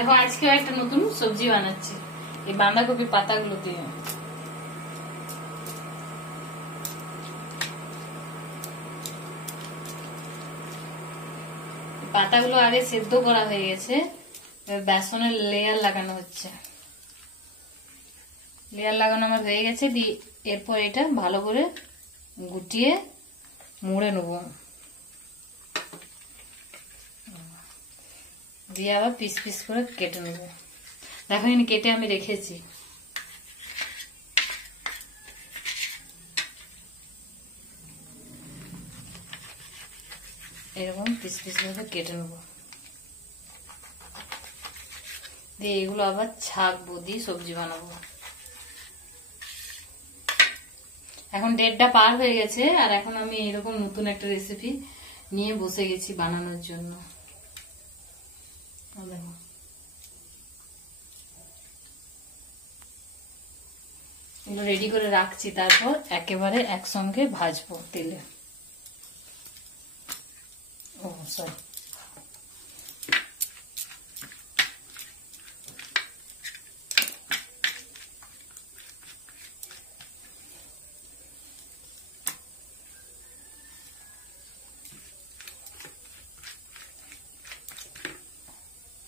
দেখো আজকেও একটা নতুন সবজি বানাচ্ছি এই বাঁধাকপি পাতাগুলো দিয়ে। পাতাগুলো আগে সেদ্ধ করা হয়ে গেছে, বেসনের লেয়ার লাগানো হচ্ছে। লেয়ার লাগানো আমার হয়ে গেছে, এরপর এটা ভালো করে গুটিয়ে মুড়ে নেব, দিয়ে আবার পিস পিস করে কেটে নেব। দেখো এখানে কেটে আমি রেখেছি। এরকম পিস পিস ভাবে কেটে নেব, দিয়ে এগুলো আবার ছাকবো, দিয়ে সবজি বানাবো। এখন 1:30টা পার হয়ে গেছে, আর এখন আমি এরকম নতুন একটা রেসিপি নিয়ে বসে গেছি বানানোর জন্য। দেখো এগুলো রেডি করে রাখছি, তারপর একেবারে একসঙ্গে ভাজবো তেলে। ও সরি,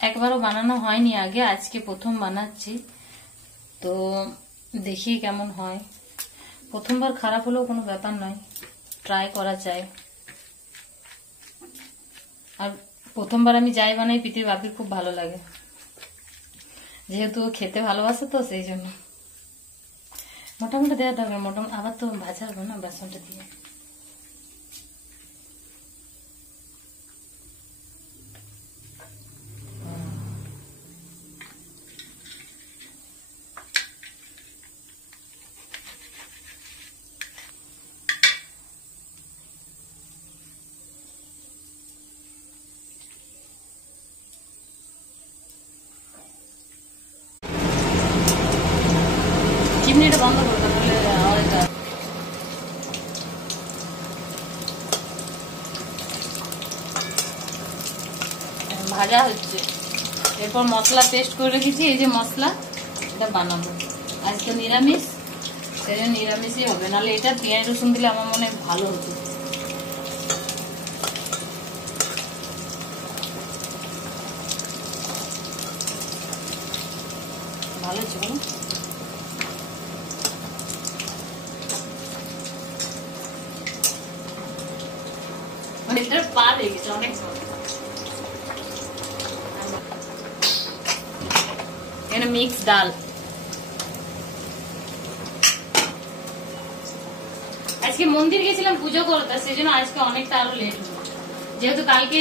একবারও বানানো হয়নি আগে, আজকে প্রথম বানাচ্ছি, তো দেখি কেমন হয়। প্রথমবার খারাপ হলেও কোনো ব্যাপার নয়, ট্রাই করা যায়। আর প্রথমবার আমি যাই বানাই পিতির বাপির খুব ভালো লাগে, যেহেতু খেতে ভালোবাসে, তো সেই জন্য মোটামুটি দেওয়া দরকার। মোটামুটি আবার তো ভাজা হবে না বেসনটা দিয়ে। চিমনিটা বন্ধ করবে, তাহলে আওয়াজটা। ভাজা হচ্ছে, এরপর মশলা পেস্ট করে রেখেছি। এই যে মশলা, এটা বানাবো। আজ তো নিরামিষ, সেই জন্য নিরামিষই হবে, নাহলে এটা পেঁয়াজ রসুন দিলে আমার মনে হয় ভালো হতো। ভালো হচ্ছে বলো? পার হয়ে গেছে অনেক। এখানে মিক্স ডাল। আজকে মন্দির গেছিলাম পুজো করতে, সেই জন্য আজকে অনেকটা আরো লেট হলো, যেহেতু কালকে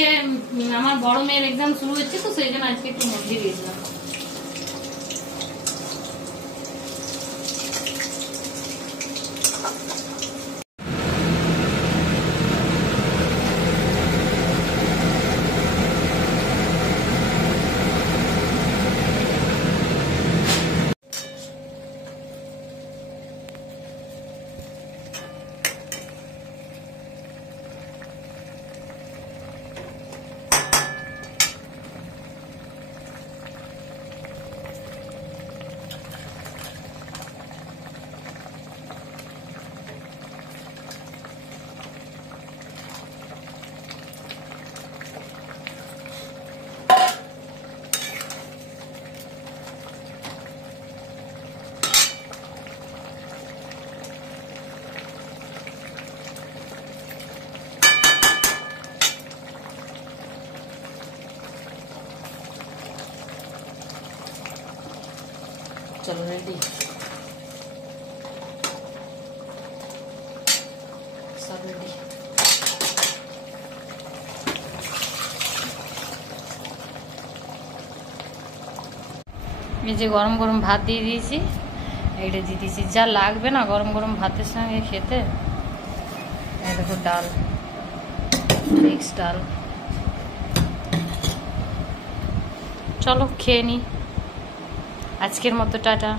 আমার বড় মেয়ের এক্সাম শুরু হচ্ছে, তো সেই জন্য আজকে একটু মন্দির গেছিলাম। चलो रेडी, सब रेडी। এই যে গরম গরম ভাত দিয়ে দিয়েছি, এইটা দিয়ে দিয়েছি, যা লাগবে না গরম গরম ভাতের সঙ্গে খেতে। এই দেখো ডাল, মিক্স ডাল। চলো খেয়ে নি, আজকের মতো টাটা।